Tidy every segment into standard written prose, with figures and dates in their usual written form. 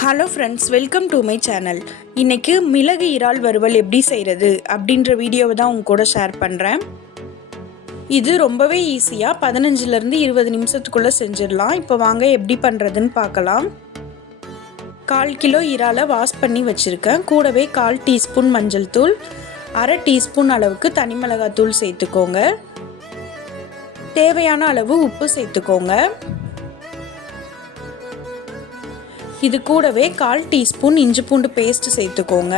Hello friends, welcome to my channel. இன்றைக்கி மிளகு இறால் வறுவல் எப்படி செய்கிறது அப்படின்ற வீடியோவை தான் உங்க கூட ஷேர் பண்ணுறேன். இது ரொம்பவே ஈஸியாக 15லேருந்து 20 நிமிஷத்துக்குள்ளே செஞ்சிடலாம். இப்போ வாங்க எப்படி பண்ணுறதுன்னு பார்க்கலாம். 1/4 கிலோ இறாலை வாஷ் பண்ணி வச்சுருக்கேன். கூடவே 1/4 டீஸ்பூன் மஞ்சள் தூள், 1/2 டீஸ்பூன் அளவுக்கு தனி மிளகாத்தூள் சேர்த்துக்கோங்க. தேவையான அளவு உப்பு சேர்த்துக்கோங்க. இது கூடவே 1/4 டீஸ்பூன் இஞ்சி பூண்டு பேஸ்ட் சேர்த்துக்கோங்க.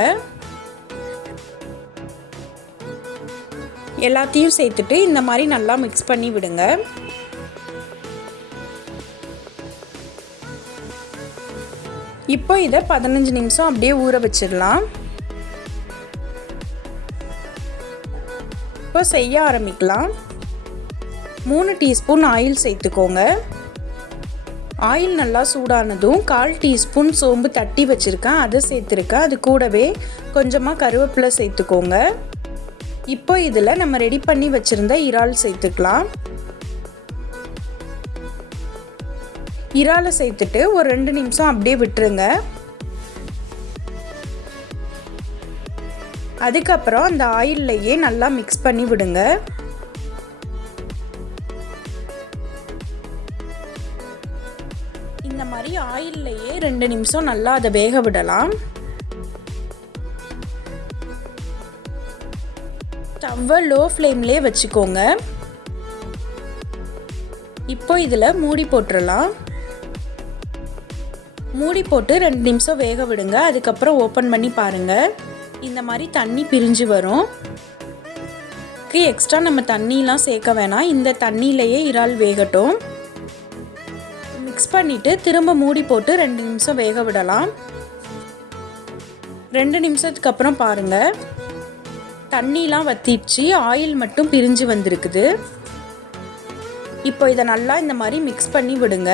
எல்லாத்தையும் சேர்த்துட்டு இந்த மாதிரி நல்லா மிக்ஸ் பண்ணி விடுங்க. இப்போ இதை 15 நிமிஷம் அப்படியே ஊற வச்சிடலாம். இப்போ செய்ய ஆரம்பிக்கலாம். 3 டீஸ்பூன் ஆயில் சேர்த்துக்கோங்க. ஆயில் நல்லா சூடானதும் 1/4 டீஸ்பூன் சோம்பு தட்டி வச்சுருக்கேன், அதை சேர்த்துருக்கேன். அது கூடவே கொஞ்சமாக கருவேப்பிலை சேர்த்துக்கோங்க. இப்போ இதில் நம்ம ரெடி பண்ணி வச்சுருந்த இறால் சேர்த்துக்கலாம். இறாலை சேர்த்துட்டு ஒரு 2 நிமிஷம் அப்படியே விட்டுருங்க. அதுக்கப்புறம் அந்த ஆயில்லையே நல்லா மிக்ஸ் பண்ணி விடுங்க. இந்த மாதிரி ஆயில்லையே 2 நிமிஷம் நல்லா அதை வேக விடலாம். ஸ்டவ்வை லோ ஃப்ளேம்லேயே வச்சுக்கோங்க. இப்போ இதில் மூடி போட்டுடலாம். மூடி போட்டு 2 நிமிஷம் வேக விடுங்க. அதுக்கப்புறம் ஓப்பன் பண்ணி பாருங்கள். இந்த மாதிரி தண்ணி பிரிஞ்சு வரும். எக்ஸ்ட்ரா நம்ம தண்ணிலாம் சேர்க்க வேணாம். இந்த தண்ணியிலையே இறால் வேகட்டும். மிக்ஸ் பண்ணிவிட்டு திரும்ப மூடி போட்டு 2 நிமிஷம் வேக விடலாம். 2 நிமிஷத்துக்கு அப்புறம் பாருங்கள், தண்ணிலாம் வற்றிடுச்சு, ஆயில் மட்டும் பிரிஞ்சு வந்திருக்குது. இப்போ இதை நல்லா இந்த மாதிரி மிக்ஸ் பண்ணி விடுங்க.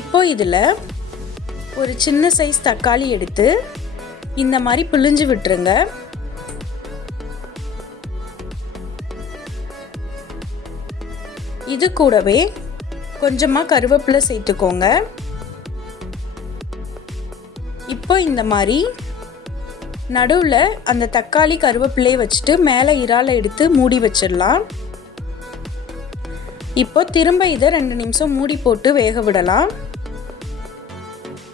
இப்போ இதில் ஒரு சின்ன சைஸ் தக்காளி எடுத்து இந்த மாதிரி பிழிஞ்சு விட்டுருங்க. இது கூடவே கொஞ்சமாக கருவேப்பிலை சேர்த்துக்கோங்க. இப்போ இந்த மாதிரி நடுவில் அந்த தக்காளி கருவேப்பிலையை வச்சுட்டு மேலே இறாலை எடுத்து மூடி வச்சிடலாம். இப்போ திரும்ப இதை 2 நிமிஷம் மூடி போட்டு வேக விடலாம்.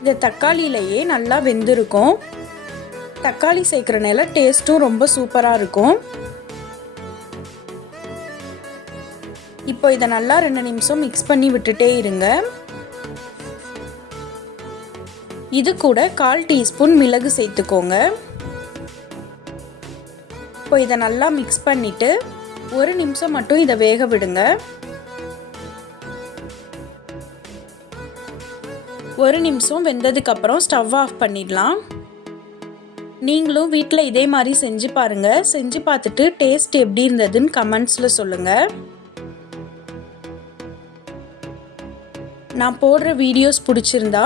இந்த தக்காளியிலையே நல்லா வெந்திருக்கும். தக்காளி சேர்க்குறனால டேஸ்ட்டும் ரொம்ப சூப்பராக இருக்கும். இப்போ இதை நல்லா 2 நிமிஷம் மிக்ஸ் பண்ணி விட்டுட்டே இருங்க. இது கூட 1/4 டீஸ்பூன் மிளகு சேர்த்துக்கோங்க. இப்போ இதை நல்லா மிக்ஸ் பண்ணிவிட்டு 1 நிமிஷம் மட்டும் இதை வேக விடுங்க. 1 நிமிஷம் வெந்ததுக்கப்புறம் ஸ்டவ் ஆஃப் பண்ணிடலாம். நீங்களும் வீட்டில் இதே மாதிரி செஞ்சு பாருங்கள். செஞ்சு பார்த்துட்டு டேஸ்ட் எப்படி இருந்ததுன்னு கமெண்ட்ஸில் சொல்லுங்கள். நான் போடுற வீடியோஸ் பிடிச்சிருந்தா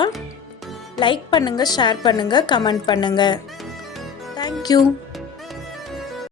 லைக் பண்ணுங்கள், ஷேர் பண்ணுங்கள், கமெண்ட் பண்ணுங்கள். தேங்க்யூ.